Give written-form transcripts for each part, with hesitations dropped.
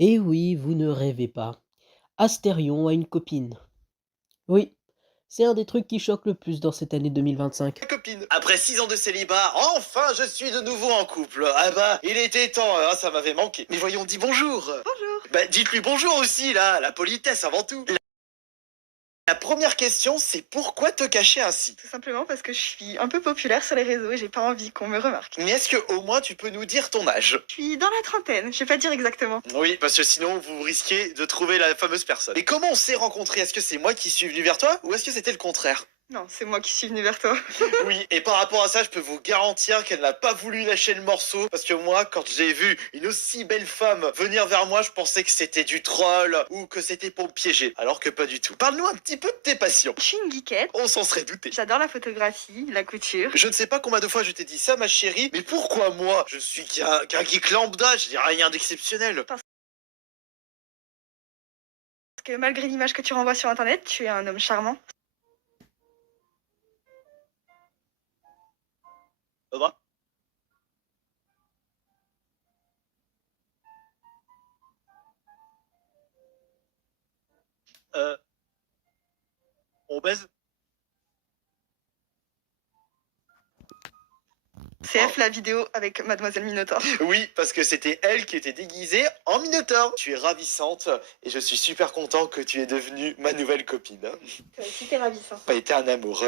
Et oui, vous ne rêvez pas. Astérion a une copine. Oui, c'est un des trucs qui choque le plus dans cette année 2025. Copine. Après 6 ans de célibat, enfin je suis de nouveau en couple. Ah bah, il était temps, hein, ça m'avait manqué. Mais voyons, dis bonjour. Bonjour. Bah dites-lui bonjour aussi, là, la politesse avant tout. La première question, c'est pourquoi te cacher ainsi? Tout simplement parce que je suis un peu populaire sur les réseaux et j'ai pas envie qu'on me remarque. Mais est-ce que au moins tu peux nous dire ton âge? Je suis dans la trentaine, je vais pas dire exactement. Oui, parce que sinon vous risquez de trouver la fameuse personne. Et comment on s'est rencontrés? Est-ce que c'est moi qui suis venu vers toi ou est-ce que c'était le contraire? Non, c'est moi qui suis venue vers toi. Oui, et par rapport à ça, je peux vous garantir qu'elle n'a pas voulu lâcher le morceau. Parce que moi, quand j'ai vu une aussi belle femme venir vers moi, je pensais que c'était du troll ou que c'était pour me piéger. Alors que pas du tout. Parle-nous un petit peu de tes passions. Je suis une geekette, On s'en serait douté. j'adore la photographie, la couture. Je ne sais pas combien de fois je t'ai dit ça, ma chérie, mais pourquoi moi? Je suis qu'un geek lambda, je dis rien d'exceptionnel. Parce que malgré l'image que tu renvoies sur internet, tu es un homme charmant. Ça va? Euh, on baise? CF la vidéo avec Mademoiselle Minotaur. Oui, parce que c'était elle qui était déguisée en Minotaur. Tu es ravissante et je suis super content que tu es devenue ma nouvelle copine. Toi aussi t'es ravissant. Pas été un amour.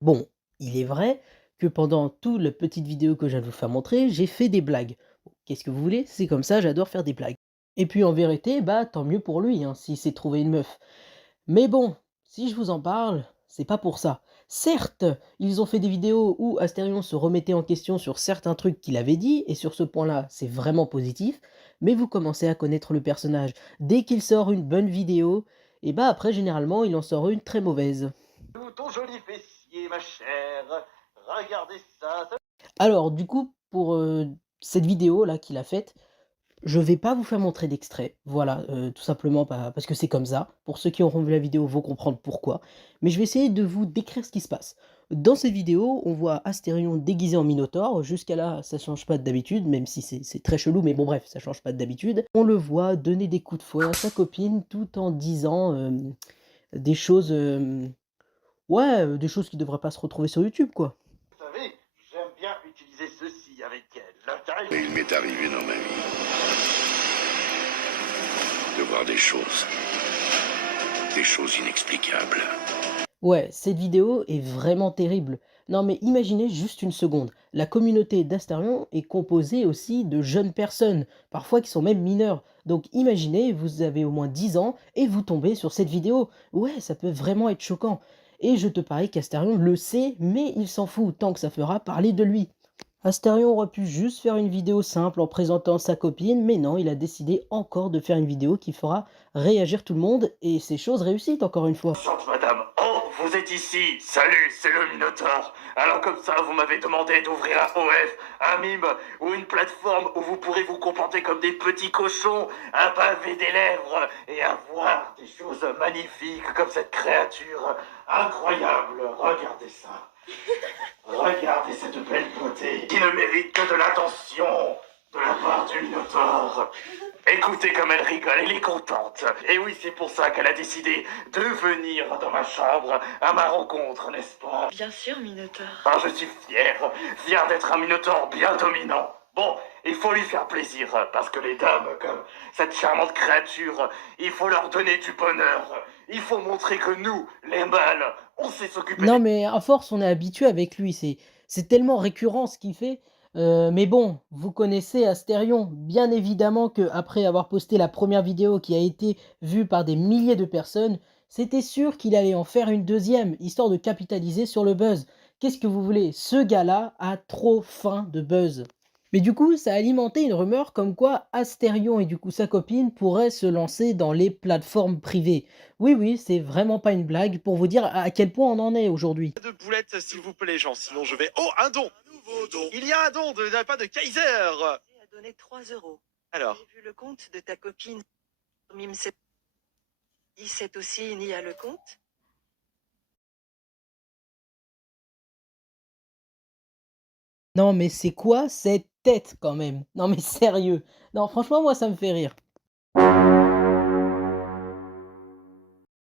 Bon, il est vrai que pendant toute la petite vidéo que je viens de vous faire montrer, j'ai fait des blagues. Bon, qu'est-ce que vous voulez? C'est comme ça, j'adore faire des blagues. Et puis en vérité, bah tant mieux pour lui, hein, s'il s'est trouvé une meuf. Mais bon, si je vous en parle, c'est pas pour ça. Certes, ils ont fait des vidéos où Astérion se remettait en question sur certains trucs qu'il avait dit, et sur ce point-là, c'est vraiment positif, mais vous commencez à connaître le personnage. Dès qu'il sort une bonne vidéo, et bah après, généralement, il en sort une très mauvaise. Ton joli fessier, ma chère. Regardez ça. Alors, du coup, pour cette vidéo-là qu'il a faite, je vais pas vous faire montrer d'extrait, voilà, tout simplement parce que c'est comme ça. Pour ceux qui auront vu la vidéo vont comprendre pourquoi. Mais je vais essayer de vous décrire ce qui se passe. Dans cette vidéo, on voit Astérion déguisé en Minotaure. Jusqu'à là, ça change pas d'habitude, même si c'est très chelou, mais bon bref, ça change pas d'habitude. On le voit donner des coups de fouet à sa copine tout en disant des choses, ouais, des choses qui devraient pas se retrouver sur YouTube, quoi. Vous savez, j'aime bien utiliser ceci avec elle. Et il m'est arrivé dans ma vie de voir des choses inexplicables. Ouais, cette vidéo est vraiment terrible. Non mais imaginez juste une seconde. La communauté d'Astarion est composée aussi de jeunes personnes, parfois qui sont même mineurs. Donc imaginez, vous avez au moins 10 ans et vous tombez sur cette vidéo. Ouais, ça peut vraiment être choquant. Et je te parie qu'Astarion le sait, mais il s'en fout tant que ça fera parler de lui. Astarion aurait pu juste faire une vidéo simple en présentant sa copine, mais non, il a décidé encore de faire une vidéo qui fera réagir tout le monde, et c'est chose réussite encore une fois. Chante, madame. Oh, vous êtes ici. Salut, c'est le Minotaure. Alors comme ça, vous m'avez demandé d'ouvrir un OF, un mime ou une plateforme où vous pourrez vous comporter comme des petits cochons, un pavé des lèvres et avoir des choses magnifiques comme cette créature incroyable. Regardez ça. Regardez cette belle beauté qui ne mérite que de l'attention de la part du Minotaure. Écoutez comme elle rigole, elle est contente. Et oui, c'est pour ça qu'elle a décidé de venir dans ma chambre à ma rencontre, n'est-ce pas? Bien sûr, Minotaur. Ah, je suis fier d'être un Minotaure bien dominant. Bon, il faut lui faire plaisir, parce que les dames, comme cette charmante créature, il faut leur donner du bonheur. Il faut montrer que nous, les mâles, on sait s'occuper Non, mais à force, on est habitué avec lui, c'est tellement récurrent ce qu'il fait. Mais bon, vous connaissez Astérion. Bien évidemment qu'après avoir posté la première vidéo qui a été vue par des milliers de personnes, c'était sûr qu'il allait en faire une deuxième, histoire de capitaliser sur le buzz. Qu'est-ce que vous voulez? Ce gars-là a trop faim de buzz. Mais du coup, ça a alimenté une rumeur comme quoi Astérion et du coup sa copine pourraient se lancer dans les plateformes privées. Oui, oui, c'est vraiment pas une blague pour vous dire à quel point on en est aujourd'hui. de boulettes, s'il vous plaît, gens. Sinon, je vais. Oh, un don! Un nouveau don! Il y a un don de la part de Kaiser! A donné 3 euros. Alors. J'ai vu le compte de ta copine. Mime 17 aussi, il y a le compte. Non, mais c'est quoi cette tête quand même. Non mais sérieux. Non franchement moi ça me fait rire.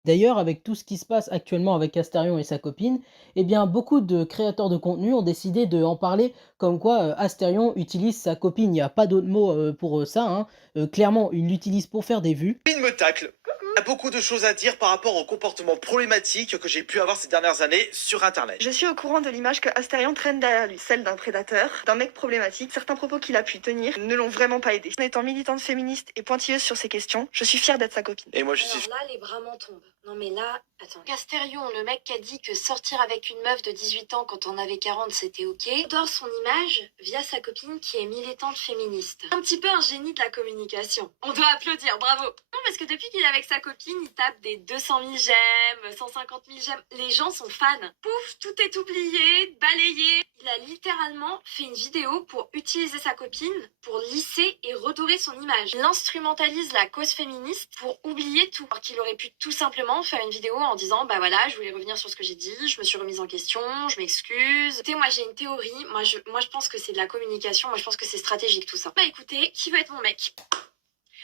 D'ailleurs, avec tout ce qui se passe actuellement avec Astérion et sa copine, eh bien, beaucoup de créateurs de contenu ont décidé d'en parler, comme quoi Astérion utilise sa copine. Il n'y a pas d'autre mot pour ça, hein. Clairement, il l'utilise pour faire des vues. Il me tacle. Il y a beaucoup de choses à dire par rapport au comportement problématique que j'ai pu avoir ces dernières années sur Internet. Je suis au courant de l'image que Astérion traîne derrière lui, celle d'un prédateur, d'un mec problématique. Certains propos qu'il a pu tenir ne l'ont vraiment pas aidé. En étant militante féministe et pointilleuse sur ces questions, je suis fière d'être sa copine. Et moi je suis... Alors là, les bras m'en tombent. Non mais là, attends. Astérion, le mec qui a dit que sortir avec une meuf de 18 ans quand on avait 40 c'était ok, dort son image via sa copine qui est militante féministe. Un petit peu un génie de la communication. On doit applaudir, bravo. Non parce que depuis qu'il est avec sa copine, il tape des 200 000 j'aime, 150 000 j'aime. Les gens sont fans. Pouf, tout est oublié, balayé. Il a littéralement fait une vidéo pour utiliser sa copine pour lisser et redorer son image. Il instrumentalise la cause féministe pour oublier tout. Alors qu'il aurait pu tout simplement faire une vidéo en disant bah voilà, je voulais revenir sur ce que j'ai dit, je me suis remise en question, je m'excuse. Écoutez, moi j'ai une théorie, moi je pense que c'est de la communication, moi je pense que c'est stratégique tout ça. Bah écoutez, qui veut être mon mec?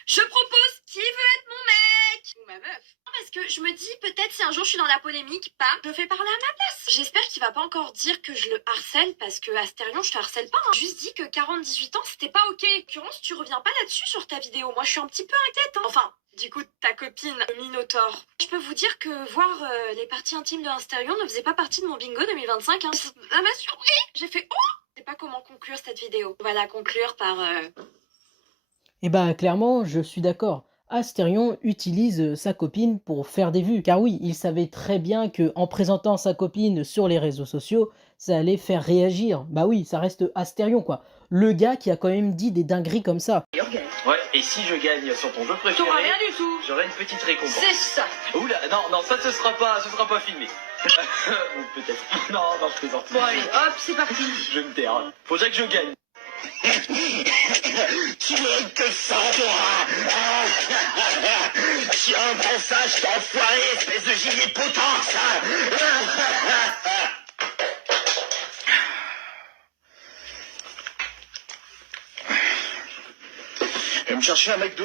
Je propose qui veut être mon mec ou ma meuf. Parce que je me dis peut-être si un jour je suis dans la polémique, bam, je fais parler à ma place. J'espère qu'il va pas encore dire que je le harcèle parce que Astérion, je te harcèle pas. Hein. Juste dit que 40-18 ans, c'était pas ok. En l'occurrence, tu reviens pas là-dessus sur ta vidéo. Moi, je suis un petit peu inquiète. Hein. Enfin, du coup, ta copine, le Minotaure. Je peux vous dire que voir les parties intimes de Astérion ne faisait pas partie de mon bingo 2025. Hein. Ça m'a surpris. J'ai fait oh, je sais pas comment conclure cette vidéo. On va la conclure par Et bah clairement, je suis d'accord. Astérion utilise sa copine pour faire des vues. Car oui, il savait très bien que en présentant sa copine sur les réseaux sociaux, ça allait faire réagir. Bah oui, ça reste Astérion quoi. Le gars qui a quand même dit des dingueries comme ça. Ouais, et si je gagne sur ton jeu préféré, T'auras rien du tout. j'aurai une petite récompense. C'est ça. Oula, non, ça ce sera pas filmé. Ou peut-être. Non, je plaisante. Bon allez, hop, c'est parti. Je vais me taire. Faudrait que je gagne. Tu es que ça, toi. Tiens, prends ça, je t'ai enfoiré, espèce de gilet potence. Je vais me chercher un McDo.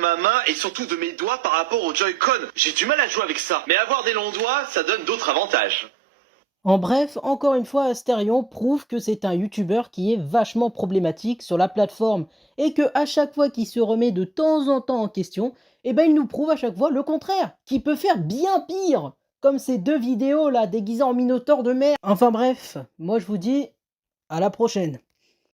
Ma main et surtout de mes doigts par rapport au Joy-Con. J'ai du mal à jouer avec ça. Mais avoir des longs doigts, ça donne d'autres avantages. En bref, encore une fois, Astérion prouve que c'est un youtubeur qui est vachement problématique sur la plateforme et que à chaque fois qu'il se remet de temps en temps en question, eh ben il nous prouve à chaque fois le contraire, qu'il peut faire bien pire, comme ces deux vidéos là déguisées en minotaure de mer. Enfin bref, moi je vous dis à la prochaine.